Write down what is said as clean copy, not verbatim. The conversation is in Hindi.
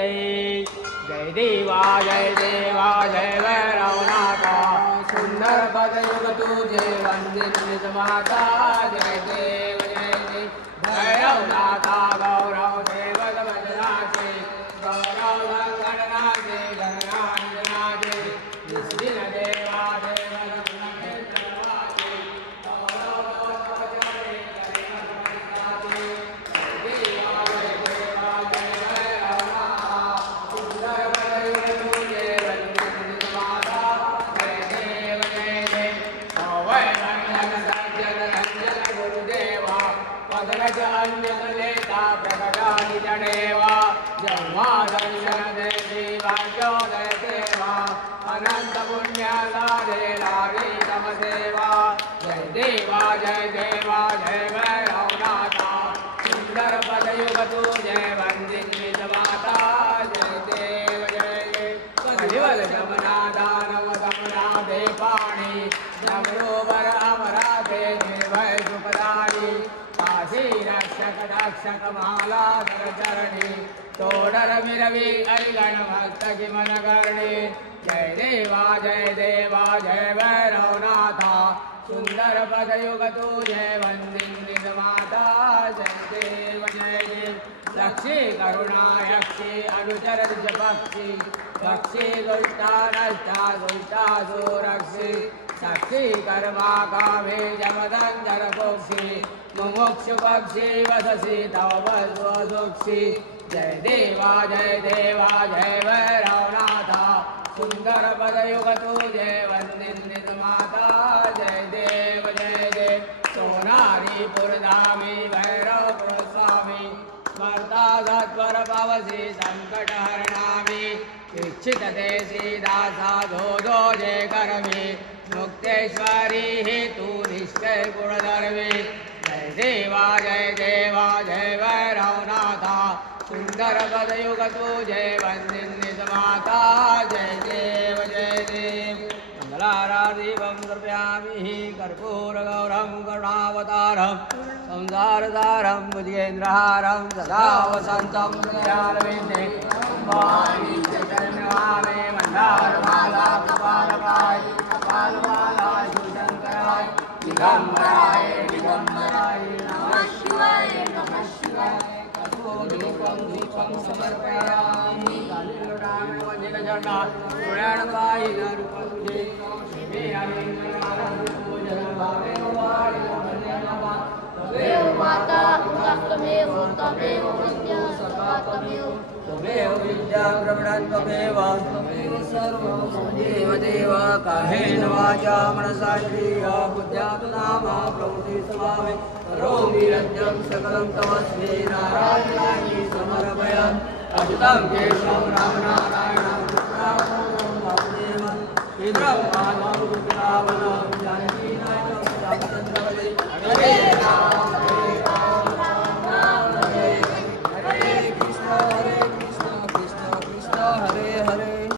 जय जय देवा जय भैरवनाथ सुंदर पद युग तुझे वंदित निज माता जय देव भैरवनाथ गौरव देवत वदनाचे गौरव गणनाचे गणनांजनाचे निस्दिन देवा अन्यतलेता प्रकटानि जडेवा जन्मादर्शन देवी भाग्योदय देवा अनंत पुण्यसारे लागे तमसेवा जय देवा जय भैरवनाथ सुंदर पदयुग तुझे वंदित माता जय देव कलिवल जमुना दानव कमला दे पाणी नमरोवर अमराधे निर्भय सुखदारी रक्षक माला चरणी तोडर मिरवी अरिगण भक्त की मन करणी जय देवा जय भैरवनाथ सुंदर पदयुग तुझे वंदित माता जय देव लक्ष्मी करुणा यक्षी अनुचर पक्षी पक्षी दुष्टा नष्टा दुष्टा सुरक्षी साक्षी कर्मा कामे जमदंजर कोक्षी मुमुक्षु पक्षी वससी तव स्वसुक्षी जय देवा जय भैरवनाथ सुंदर पदयुग तुझे वंदित माता जय देव सोनारी पुरधामी भैरव स्वामी स्मर्ता सत्वर पवसी संकट हरणामी इच्छित देसी दासा धो जय करमी मुक्तेश्वरी हेतु निष्ठय गुणधर्मी जय देवा जय भैरवनाथ सुंदर पदयुग तुझे वंदित माता जय देव मंगलारादीपं द्रव्यामि कर्पूरगौरं करुणावतारं संसारसारं बुद्धिन्द्रहारं सदा वसन्तं हृदयारविन्दे वाणी चैतन्यभावे मन्दारमाला कपालकाय शिवशङ्कराय दिगम्बराय नमः शिवाय दीपं समर्पयामि त्वमेव माता त्वमेव विद्या सदा त्वमेव विद्या प्रविणं त्वमेव सर्वं देव कायेन वाचा मनसा इन्द्रिया बुद्ध्यात्मना प्रवृत्ति समावे करोमि यज्ञं सकलं तमस्मै नारायणाय समर्पयामि अच्युतं केशवं रामनाथं